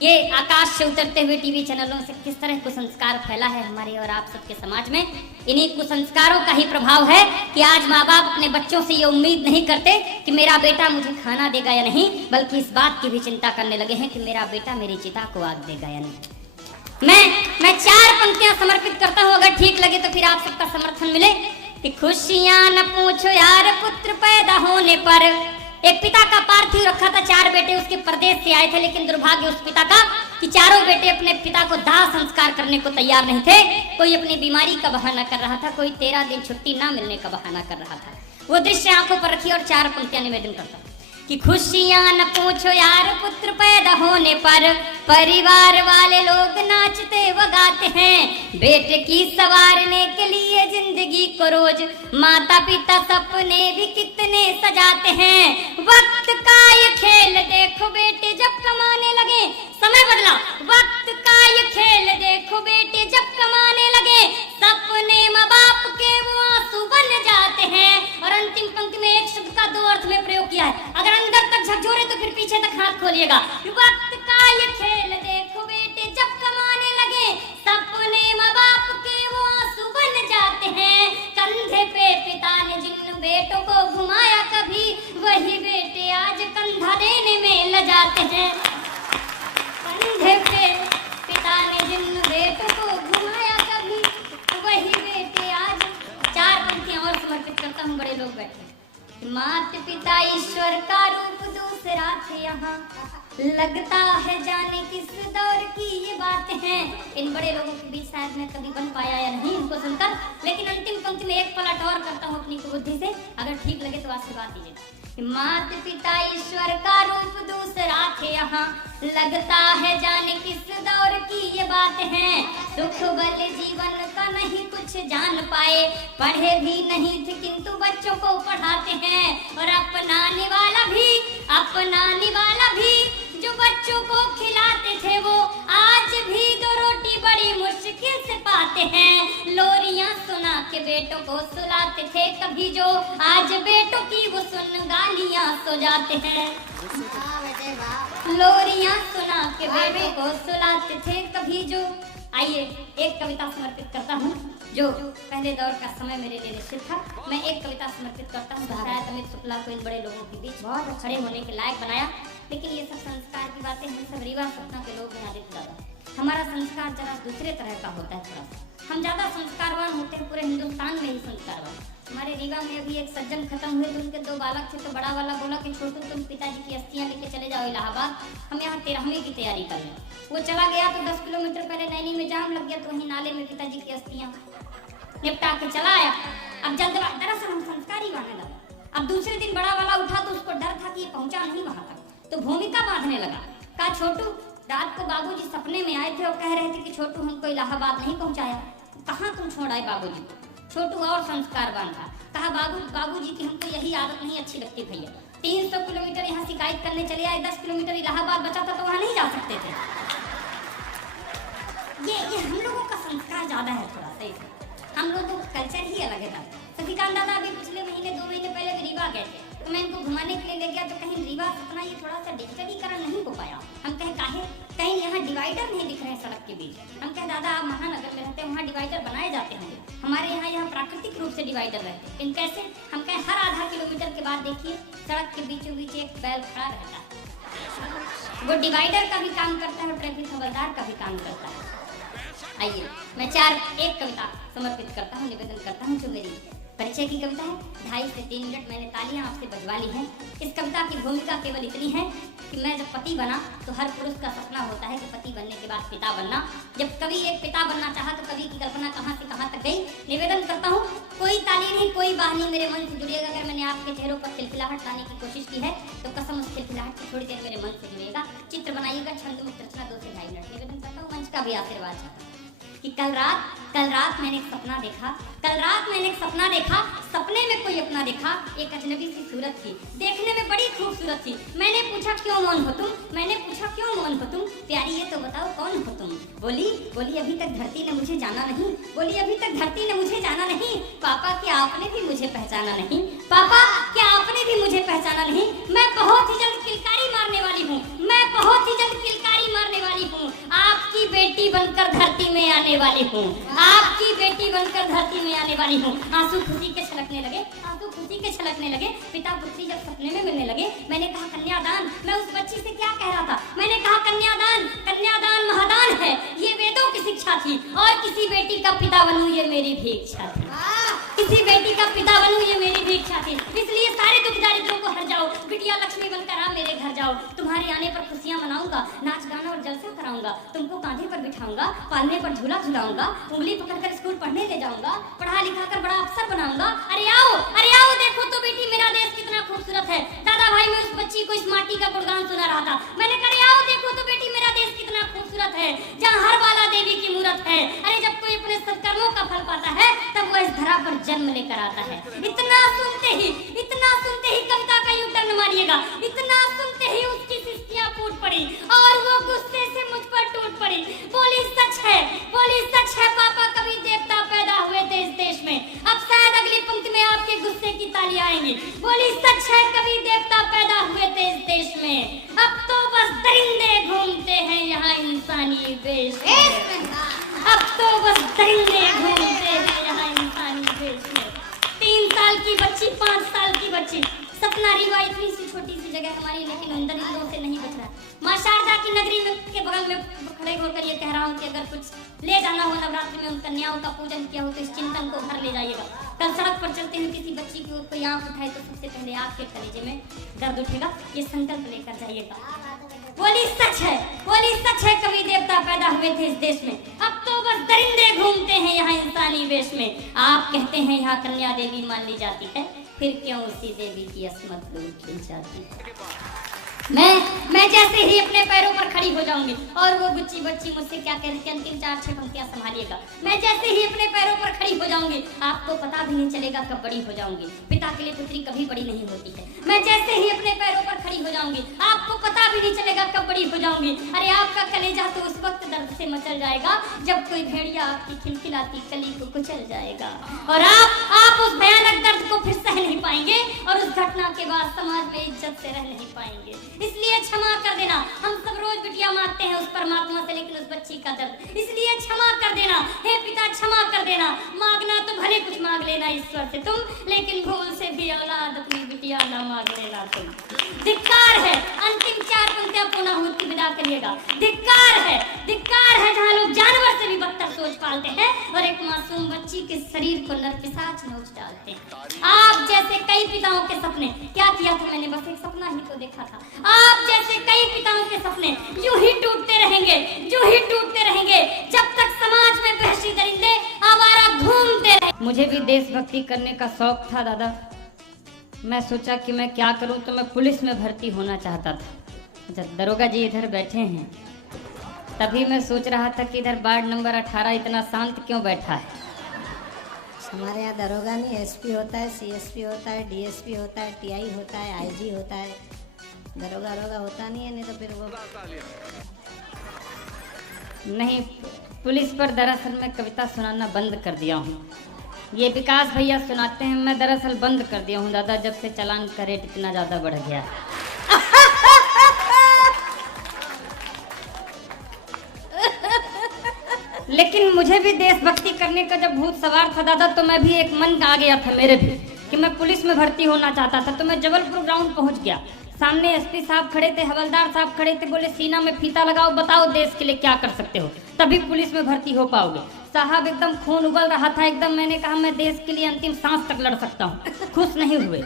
ये आकाश से उतरते हुए टीवी चैनलों से किस तरह कुसंस्कार फैला है हमारे और आप सबके समाज में। इन्हीं कुसंस्कारों का ही प्रभाव है कि आज माँ बाप अपने बच्चों से ये उम्मीद नहीं करते कि मेरा बेटा मुझे खाना देगा या नहीं, बल्कि इस बात की भी चिंता करने लगे हैं कि मेरा बेटा मेरी चिता को आग देगा या नहीं। मैं 4 पंक्तियां समर्पित करता हूँ, अगर ठीक लगे तो फिर आप सबका समर्थन मिले। कि खुशियां न पूछो यार पुत्र पैदा होने पर। एक पिता का पार्थिव रखा था, 4 बेटे उसके प्रदेश से आए थे, लेकिन दुर्भाग्य उस पिता का कि चारों बेटे अपने पिता को दाह संस्कार करने को तैयार नहीं थे। कोई अपनी बीमारी का बहाना कर रहा था, कोई 13 दिन छुट्टी ना मिलने का बहाना कर रहा था। वो दृश्य आंखों पर रखी और 4 पंक्तियां निवेदन करता कि खुशियां न पूछो यार पुत्र पैदा होने पर, परिवार वाले लोग नाचते व गाते हैं, बेटे की संवारने के लिए जिंदगी को रोज माता पिता सपने भी कितने सजाते हैं। वक्त का ये खेल देखो बेटे जब कमाने लगे, समय बदला, वक्त का ये खेल देखो बेटे जब कमाने लगे, सपने माँ बाप के वो आंसू बन जाते हैं। और अंतिम पंक्ति में एक शब्द का 2 अर्थ में प्रयोग किया है, अगर अंदर तक झकझोरे तो फिर पीछे तक हाथ खोलिएगा। वक्त का ये खेल देखो बेटे जब कमाने लगे, सपने माँ बाप के वो आंसू बन जाते हैं। कंधे पे पिता ने जिन बेटों को घुमाया कभी, वही बेटे आज कंधा देने में लजाते हैं। कंधे पे पिता ने जिन बेटों को घुमाया कभी, वही बेटे आज। 4 पंक्तियां और समर्पित करता हूँ, बड़े लोग बैठे। माता पिता ईश्वर का रूप दूसरा थे यहाँ, लगता है जाने किस दौर की ये बात है। इन बड़े लोगों के बीच शायद मैं कभी बन पाया या नहीं उनको सुनकर, लेकिन अंतिम पंक्ति में एक पलट और करता हूँ अपनी बुद्धि से, अगर ठीक लगे तो आशीर्वाद दीजिए। माता पिता ईश्वर का रूप दूसरा थे यहाँ, लगता है जाने किस दौर की ये बात है। दुख भले जीवन का नहीं कुछ जान पाए, पढ़े भी नहीं थे किंतु बच्चों को पढ़ाते हैं। और अपनाने वाला भी जो बच्चों को खिलाते थे, वो आज भी 2 रोटी बड़ी मुश्किल से पाते हैं। लोरियां सुना के बेटों को सुलाते थे कभी जो, आज बेटों की वो सुन गालियां सो जाते हैं। लोरियां सुना के बेटों को सुलाते थे कभी जो। आइए एक कविता समर्पित करता हूँ जो पहले दौर का समय मेरे लिए निश्चित था। मैं एक कविता समर्पित करता हूँ, शायद अमित शुक्ला को इन बड़े लोगों के बीच बहुत खड़े होने के लायक बनाया, लेकिन ये सब संस्कार की बातें हम सब रीवा सपना के लोग यहाँ देख ज़्यादा। हमारा संस्कार जरा दूसरे तरह का होता है, थोड़ा सा हम ज़्यादा संस्कारवान होते हैं, पूरे हिंदुस्तान में ही संस्कारवान। हमारे रीवा में अभी एक सज्जन खत्म हुए तो उनके 2 बालक थे, तो बड़ा वाला बोला कि छोटू तुम पिताजी की अस्थियां लेके चले जाओ इलाहाबाद, हम यहाँ 13वीं की तैयारी कर लें। वो चला गया तो 10 किलोमीटर पहले नैनी में जाम लग गया, तो वहीं नाले में पिताजी की अस्थियां निपटा के चला आया। अब जल्दबाजी, दरअसल हम संस्कारी बने लगा। अब दूसरे दिन बड़ा वाला उठा तो उसको डर था कि ये पहुंचा नहीं वहां तक, तो भूमिका बांधने लगा। कहा छोटू, रात को बाबूजी सपने में आए थे और कह रहे थे कि छोटू हमको इलाहाबाद नहीं पहुंचाया, कहाँ तुम छोड़ आए बाबूजी को। छोटू और संस्कारवान था, कहा बाबूजी की हमको यही आदत नहीं अच्छी लगती भैया। 300 किलोमीटर यहाँ शिकायत करने चले आए, 10 किलोमीटर इलाहाबाद बचा था तो वहाँ नहीं जा सकते थे। ये हम लोगों का संस्कार ज्यादा है थोड़ा सही से, हम लोगों का कल्चर ही अलग है। सतीकांत दादा अभी पिछले महीने 2 महीने पहले रीवा गए थे, तो मैं इनको घुमाने के लिए ले गया, तो कहीं रीवा सपना ये थोड़ा सा डिजिटलीकरण नहीं हो पाया। हम कहीं यहाँ डिवाइडर नहीं दिख रहे हैं सड़क के बीच। हम कहे दादा आप महानगर में रहते हैं, वहाँ डिवाइडर बनाए जाते होंगे, हमारे यहाँ प्राकृतिक रूप से डिवाइडर रहते हैं। कैसे? हम कहें हर आधा किलोमीटर के बाद देखिए सड़क के बीचों बीच एक बैल खड़ा रहता है, वो डिवाइडर का भी काम करता है और ट्रैफिक हवलदार का भी काम करता है। आइए मैं एक कविता समर्पित करता हूँ, निवेदन करता हूँ, जो मेरी परिचय की कविता है। 2.5 से 3 मिनट मैंने तालियां आपसे बजवा ली हैं। इस कविता की भूमिका केवल इतनी है कि मैं जब पति बना तो हर पुरुष का सपना होता है कि पति बनने के बाद पिता बनना। जब कवि एक पिता बनना चाहा तो कवि की कल्पना कहाँ से कहाँ तक गई। निवेदन करता हूँ, कोई ताली नहीं कोई बहानी मेरे मन से जुड़िएगा। अगर मैंने आपके चेहरों पर खिलखिलाहट लाने की कोशिश की है तो कसम उस खिलखिलाहट की थोड़ी देर मेरे मन से जुड़ेगा। चित्र बनाइएगा, छंद मुक्त रचना 2 से 2.5 मिनट। निवेदन करता हूँ, मंच का भी आशीर्वाद चाहता हूँ कि कल रात मैंने एक सपना देखा, सपने में कोई अपना देखा, एक अजनबी सी सूरत थी, देखने में बड़ी खूबसूरत थी। मैंने पूछा क्यों मौन हो तुम, प्यारी ये तो बताओ कौन हो तुम। बोली अभी तक धरती ने मुझे जाना नहीं, पापा क्या आपने भी मुझे पहचाना नहीं, मैं बहुत ही जल्द किलकारी मारने वाली हूँ, बेटी बनकर धरती में आने वाली हूँ, आपकी बेटी बनकर धरती में आने वाली हूँ। आंसू खुशी के छलकने लगे, आंसू खुशी के छलकने लगे। पिता पुत्री जब सपने में मिलने लगे, मैंने कहा कन्यादान। मैं उस बच्ची से क्या कह रहा था, मैंने कहा कन्यादान, कन्यादान महादान है, ये वेदों की शिक्षा थी। और किसी बेटी का पिता बनूं ये मेरी भी इच्छा थी, किसी बेटी का पिता बनूं ये मेरी भी इच्छा थी। इसलिए सारे दुख दारिद्रों को हर जाओ, बिटिया लक्ष्मी बनकर आप मेरे घर जाओ। तुम्हारे आने पर खुशियां मनाऊंगा, नाच गाना और जलसा कराऊंगा, तुमको कांधे पर बिठाऊंगा, पालने पर झूला झुलाऊंगा, उंगली पकड़कर स्कूल पढ़ने ले जाऊंगा, पढ़ा लिखा कर बड़ा अफसर बनाऊंगा। अरे आओ देखो तो बेटी मेरा देश कितना खूबसूरत है। दादा भाई मैं उस बच्ची को इस माटी का गुणगान सुना रहा था। मैंने कहा आओ देखो तो बेटी मेरा देश कितना खूबसूरत है, जहाँ हर बाला देवी की मूरत है। अरे जब कोई अपने सत्कर्मों का फल पाता है तब वह इस धरा पर जन्म लेकर आता है। इतना सुनते ही कविता का यू टर्न मारिएगा, इतना सुनते ही उसकी सिस्कियां फूट पड़ी और वो गुस्से से मुझ पर टूट पड़ी। बोली सच है पापा, कभी देवता पैदा हुए थे इस देश में। अब शायद अगली पंक्ति में आपके गुस्से की तालियां आएंगी। बोली सच है कभी देवता पैदा हुए थे इस देश में, अब तो बस दरिंदे घूमते हैं यहाँ इंसानी वेश में। अब तो बस दरिंदे घूमते हैं यहाँ इंसानी वेश में। 3 साल की बच्ची, 5 साल की बच्ची, सपना रीवा इतनी सी छोटी सी जगह हमारी, लेकिन अंदर इन से नहीं बच रहा। माँ शारदा की नगरी में के बगल में खड़े होकर ये कह रहा हूँ कि अगर कुछ ले जाना हो नवरात्रि में, उन कन्याओं का पूजन किया हो तो इस चिंतन को घर ले जाइएगा। कल सड़क पर चलते हुए किसी बच्ची की ओर कोई आंख उठाए तो सबसे पहले आपके कलेजे में दर्द उठेगा, ये संकल्प लेकर जाइएगा। बोली सच है कभी देवता पैदा हुए थे इस देश में, अब तो बस दरिंदे घूमते हैं यहाँ इंसानी वेश में। आप कहते हैं यहाँ कन्या देवी मान ली जाती है, फिर क्यों उसी देवी की असमत लूट ली जाती है। मैं जैसे ही अपने पैरों पर खड़ी हो जाऊंगी, और वो गुच्ची बच्ची मुझसे क्या कह रही थी, अंतिम 4-6 पंक्तियां संभालिएगा। मैं जैसे ही अपने पैरों पर खड़ी हो जाऊंगी, आपको पता भी नहीं चलेगा कब बड़ी हो जाऊंगी। पिता के लिए पुत्री कभी बड़ी नहीं होती है। मैं जैसे ही अपने पैरों पर खड़ी हो जाऊंगी, आपको पता भी नहीं चलेगा कब बड़ी हो जाऊंगी। अरे आपका कलेजा तो उस वक्त दर्द से मचल जाएगा जब कोई भेड़िया आपकी खिलखिलाती कली को कुचल जाएगा, और आप उस भयानक दर्द को फिर सह नहीं पाएंगे, और उस घटना के बाद समाज में इज्जत से रह नहीं पाएंगे। इसलिए क्षमा कर देना। हम सब रोज बिटिया मांगते हैं उस परमात्मा से, लेकिन उस बच्ची का दर्द, इसलिए क्षमा कर देना। हे पिता क्षमा कर देना। मांगना तो भले कुछ मांग लेना ईश्वर से तुम, लेकिन भूल से भी औलाद अपनी बिटिया ना मांग लेना तुम। धिक्कार है। अंतिम 4 पंक्तियां पुनः होती विदा करिएगा। धिक्कार है जहाँ लोग जानवर से भी बदतर सोच पालते हैं और एक मासूम बच्ची के शरीर को नरपिशाच नोच डालते हैं। आप जैसे कई पिताओं के सपने, क्या किया था मैंने, बस एक सपना ही तो देखा था। आप जैसे कई पिताओं के सपने यूं ही टूटते रहेंगे जब तक समाज में बहसी दरिंदे आवारा घूमते रहे। मुझे भी देशभक्ति करने का शौक था दादा। मैं सोचा कि मैं क्या करूं, तो मैं पुलिस में भर्ती होना चाहता था। जब दरोगा जी इधर बैठे हैं, तभी मैं सोच रहा था कि इधर वार्ड नंबर 18 इतना शांत क्यों बैठा है। हमारे यहाँ दरोगा नहीं, एसपी होता है, सीएसपी होता है, डीएसपी होता है, टीआई होता है, आईजी होता है। दरोगा होता नहीं है, नहीं तो फिर वो नहीं। पुलिस पर दरअसल मैं कविता सुनाना बंद कर दिया हूँ। ये विकास भैया सुनाते हैं, मैं दरअसल बंद कर दिया हूँ दादा, जब से चालान का रेट इतना ज़्यादा बढ़ गया। लेकिन मुझे भी देशभक्ति करने का जब भूत सवार था दादा, तो मैं भी एक मन आ गया था मेरे भी कि मैं पुलिस में भर्ती होना चाहता था। तो मैं जबलपुर ग्राउंड पहुंच गया। सामने एसपी साहब खड़े थे, हवलदार साहब खड़े थे। बोले सीना में फीता लगाओ, बताओ देश के लिए क्या कर सकते हो, तभी पुलिस में भर्ती हो पाओगे। साहब एकदम खून उबल रहा था एकदम। मैंने कहा मैं देश के लिए अंतिम सांस तक लड़ सकता हूँ। खुश नहीं हुए।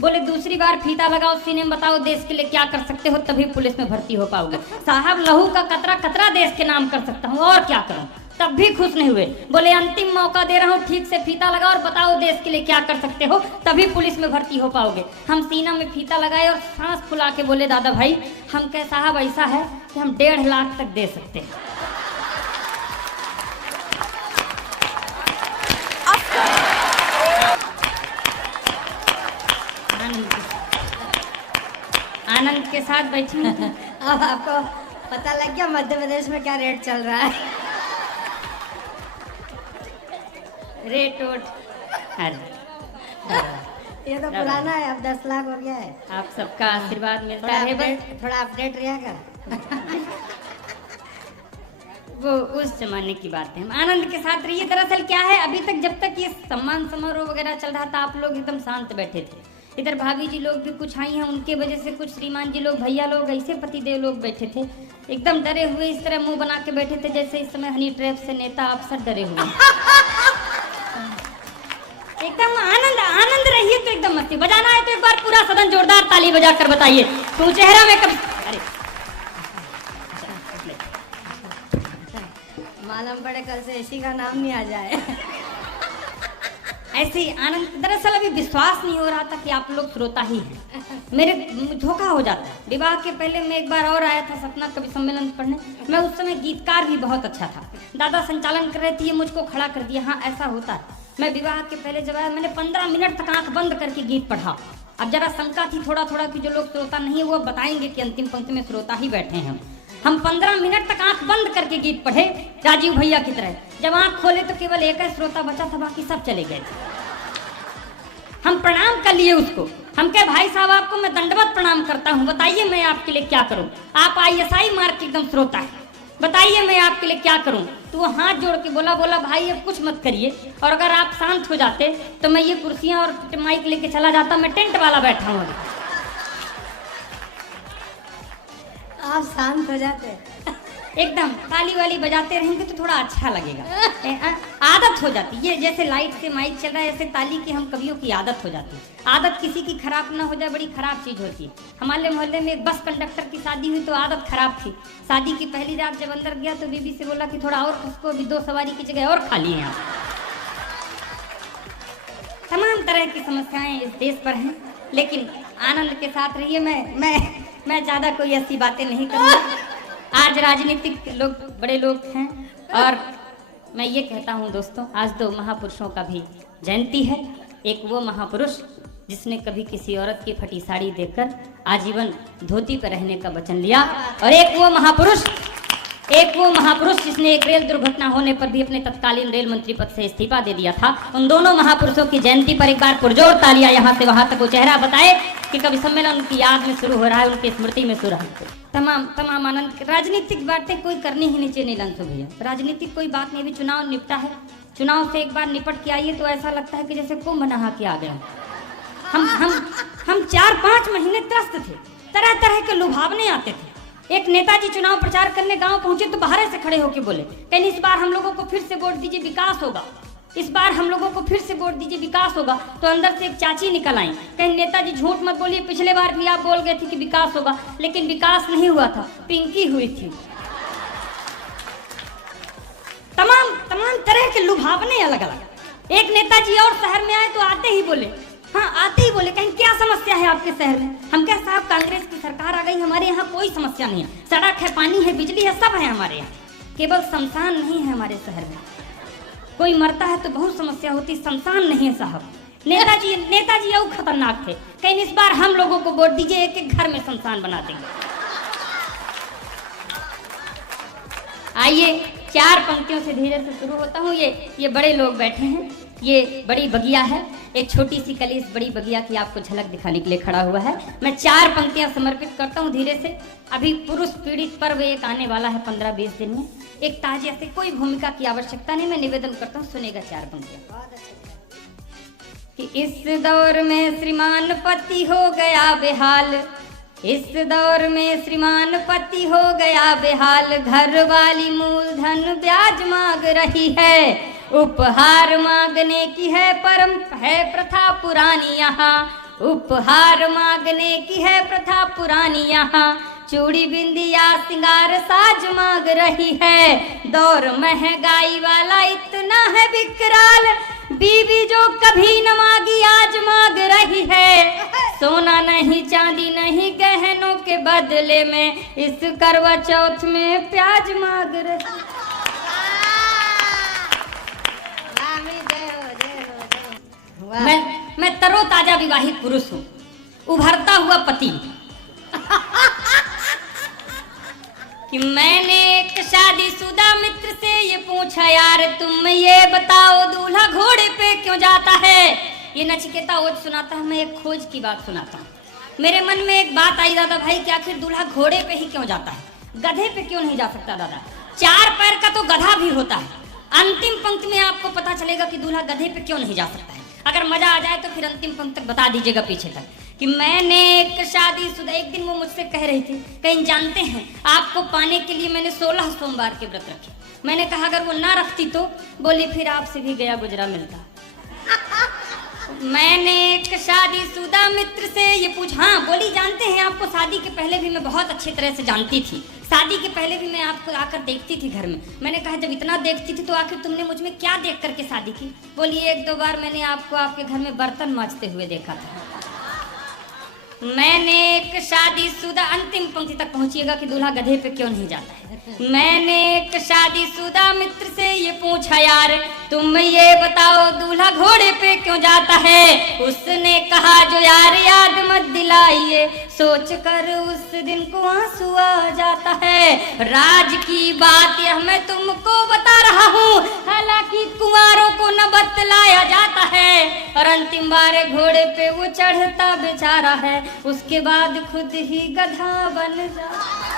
बोले दूसरी बार फीता लगाओ सीने में, बताओ देश के लिए क्या कर सकते हो, तभी पुलिस में भर्ती हो पाओगे। साहब लहू का कतरा कतरा देश के नाम कर सकता हूँ, और क्या करूँ, तब भी खुश नहीं हुए। बोले अंतिम मौका दे रहा हूँ, ठीक से फीता लगाओ और बताओ देश के लिए क्या कर सकते हो, तभी पुलिस में भर्ती हो पाओगे। हम सीना में फीता लगाए और सांस फुला के बोले दादा भाई हम कह साहब ऐसा है कि हम 1.5 लाख तक दे सकते हैं। आनंद के साथ बैठी। अब आपको पता लग गया मध्य प्रदेश में क्या रेट चल रहा है। रेट ये तो पुराना है, अब 10 लाख हो गया है। आप सबका आशीर्वाद मिलता है। थोड़ा अपडेट रहा कर। वो उस जमाने की बात है। हम आनंद के साथ रहिए। दरअसल क्या है, अभी तक जब तक ये सम्मान समारोह वगैरह चल रहा था आप लोग एकदम शांत बैठे थे। इधर भाभी जी लोग भी कुछ आई हैं, उनके वजह से कुछ श्रीमान जी लोग, भैया लोग, ऐसे पतिदेव लोग बैठे थे एकदम डरे हुए, इस तरह मुंह बना के बैठे थे जैसे इस समय हनी ट्रैप से नेता अफसर डरे हुए। एकदम आनंद आनंद रहिए तो एकदम मस्ती। बजाना है तो एक बार पूरा सदन जोरदार ताली बजा कर बताइए तू चेहरा में कभी। अरे मालूम पड़े कल से इसी का नाम नहीं आ जाए। ऐसे ही आनंद। दरअसल अभी विश्वास नहीं हो रहा था कि आप लोग श्रोता ही हैं। मेरे धोखा हो जाता है। विवाह के पहले मैं एक बार और आया था सतना कवि सम्मेलन पढ़ने। मैं उस समय गीतकार भी बहुत अच्छा था। दादा संचालन कर रहे थे, ये मुझको खड़ा कर दिया। हाँ ऐसा होता है। मैं विवाह के पहले जब आया मैंने 15 मिनट तक आंख बंद करके गीत पढ़ा। अब जरा शंका थी थोड़ा थोड़ा कि जो लोग श्रोता नहीं है वो बताएंगे कि अंतिम पंक्ति में श्रोता ही बैठे हैं। हम 15 मिनट तक आंख बंद करके गीत पढ़े राजीव भैया की तरह। जब आंख खोले तो केवल एक ही श्रोता बचा था, बाकी सब चले गए। हम प्रणाम कर लिए उसको। हम कहे भाई साहब आपको मैं दंडवत प्रणाम करता हूँ, बताइए मैं आपके लिए क्या करूँ। आप ISI मार्क एकदम श्रोता है, बताइए मैं आपके लिए क्या करूँ। तो वो हाथ जोड़ के बोला भाई अब कुछ मत करिए, और अगर आप शांत हो जाते तो मैं ये कुर्सियां और माइक लेके चला जाता। मैं टेंट वाला बैठा हूँ अभी। आप शांत हो जाते एकदम ताली वाली बजाते रहेंगे तो थोड़ा अच्छा लगेगा। आदत हो जाती है। ये जैसे लाइट से माइक चल रहा है ऐसे ताली की हम कवियों की आदत हो जाती है। आदत किसी की खराब ना हो जाए बड़ी खराब चीज होती है। हमारे मोहल्ले में एक बस कंडक्टर की शादी हुई तो आदत खराब थी। शादी की पहली रात जब अंदर गया तो बीबी से बोला कि थोड़ा और उसको अभी 2 सवारी की जगह और खाली है। यहाँ तमाम तरह की समस्याएं इस देश पर हैं, लेकिन आनंद के साथ रहिए। मैं ज्यादा कोई ऐसी बातें नहीं करूँगा। आज राजनीतिक लोग बड़े लोग हैं और मैं ये कहता हूँ दोस्तों, आज 2 महापुरुषों का भी जयंती है। एक वो महापुरुष जिसने कभी किसी औरत की फटी साड़ी देखकर आजीवन धोती पर रहने का वचन लिया, और एक वो महापुरुष जिसने एक रेल दुर्घटना होने पर भी अपने तत्कालीन रेल मंत्री पद से इस्तीफा दे दिया था। उन दोनों महापुरुषों की जयंती पर एक बार पुरजोर तालियां यहाँ से वहां तक वो चेहरा बताए कि कवि सम्मेलन उनकी याद में शुरू हो रहा है, उनकी स्मृति में शुरू है। तमाम आनंद। राजनीतिक बातें कोई करनी ही नहीं चाहिए नीलांशु भैया। राजनीतिक कोई बात नहीं। अभी चुनाव निपटा है, चुनाव से एक बार निपट के आइए तो ऐसा लगता है कि जैसे कुंभ नहा के आ गए। हम 4-5 महीने त्रस्त थे, तरह तरह के लुभावने आते थे। एक नेताजी चुनाव प्रचार करने गांव पहुंचे तो बाहर से खड़े होके बोले कहीं इस बार हम लोगों को फिर से वोट दीजिए, विकास होगा। इस बार हम लोगों को फिर से वोट दीजिए, विकास होगा। तो अंदर से एक चाची निकल आई, कहीं नेताजी झूठ मत बोलिए, पिछले बार भी आप बोल गए थे कि विकास होगा, लेकिन विकास नहीं हुआ था, पिंकी हुई थी। तमाम तरह के लुभावने अलग अलग। एक नेताजी और शहर में आए तो आते ही बोले कहीं क्या समस्या है आपके शहर में। हम क्या साहब कांग्रेस की सरकार आ गई, हमारे यहाँ कोई समस्या नहीं है, सड़क है, पानी है, बिजली है, सब है हमारे यहाँ, केवल शमशान नहीं है हमारे शहर में। कोई मरता है तो बहुत समस्या होती, शमशान नहीं है साहब। नेताजी और खतरनाक थे, कहीं इस बार हम लोगों को वोट दीजिए, एक एक घर में शमशान बना देंगे। आइए 4 पंक्तियों से धीरे से शुरू होता हूँ। ये बड़े लोग बैठे हैं, ये बड़ी बगिया है, एक छोटी सी कली इस बड़ी बगिया की आपको झलक दिखाने के लिए खड़ा हुआ है। मैं 4 पंक्तियां समर्पित करता हूँ धीरे से। अभी पुरुष पीड़ित पर्व एक आने वाला है 15-20 दिन में। एक ताजिया से कोई भूमिका की आवश्यकता नहीं, मैं निवेदन करता हूँ, सुनेगा 4 पंक्तियां। कि इस दौर में श्रीमान पति हो गया बेहाल, इस दौर में श्रीमान पति हो गया बेहाल, घर वाली मूलधन ब्याज मांग रही है, उपहार मांगने की है परम है प्रथा पुरानी यहाँ, उपहार मांगने की है प्रथा पुरानी यहाँ, चूड़ी बिंदिया सिंगार साज मांग रही है, दौर महंगाई वाला इतना है विकराल, बीवी जो कभी न मांगी आज मांग रही है, सोना नहीं चांदी नहीं गहनों के बदले में इस करवा चौथ में प्याज मांग रही। मैं तरोताजा विवाहित पुरुष हूँ, उभरता हुआ पति। कि मैंने एक शादीशुदा मित्र से ये पूछा, यार तुम ये बताओ दूल्हा घोड़े पे क्यों जाता है। ये नचिकेता ओज सुनाता है, मैं एक खोज की बात सुनाता हूँ। मेरे मन में एक बात आई दादा भाई कि आखिर दूल्हा घोड़े पे ही क्यों जाता है, गधे पे क्यों नहीं जा सकता दादा। 4 पैर का तो गधा भी होता है। अंतिम पंक्ति में आपको पता चलेगा कि दूल्हा गधे पे क्यों नहीं जा सकता है। अगर मजा आ जाए तो फिर अंतिम पंक्ति तक बता दीजिएगा पीछे तक कि मैंने एक शादीशुदा, एक दिन वो मुझसे कह रही थी, कहीं जानते हैं आपको पाने के लिए मैंने 16 सोमवार के व्रत रखे। मैंने कहा अगर वो ना रखती तो, बोली फिर आपसे भी गया गुजरा मिलता। मैंने एक शादीशुदा मित्र से ये पूछा, हाँ बोली जानते हैं आपको शादी के पहले भी मैं बहुत अच्छी तरह से जानती थी, शादी के पहले भी मैं आपको आकर देखती थी घर में। मैंने कहा जब इतना देखती थी तो आखिर तुमने मुझ में क्या देख करके शादी की? बोली 1-2 बार मैंने आपको आपके घर में बर्तन मांजते हुए देखा था। मैंने एक शादीशुदा, अंतिम पंक्ति तक पहुंचिएगा कि दूल्हा गधे पे क्यों नहीं जाता है। मैंने एक शादीशुदा मित्र से ये पूछा यार तुम ये बताओ दूल्हा घोड़े पे क्यों जाता है? उसने कहा जो यार याद मत दिलाइए, सोच कर उस दिन को आंसू आ जाता है। राज की बात यह मैं तुमको बता रहा हूँ, हालांकि कुंवारों को न बतलाया जाता है। और अंतिम बार घोड़े पे वो चढ़ता बेचारा है, उसके बाद खुद ही गधा बन जाता।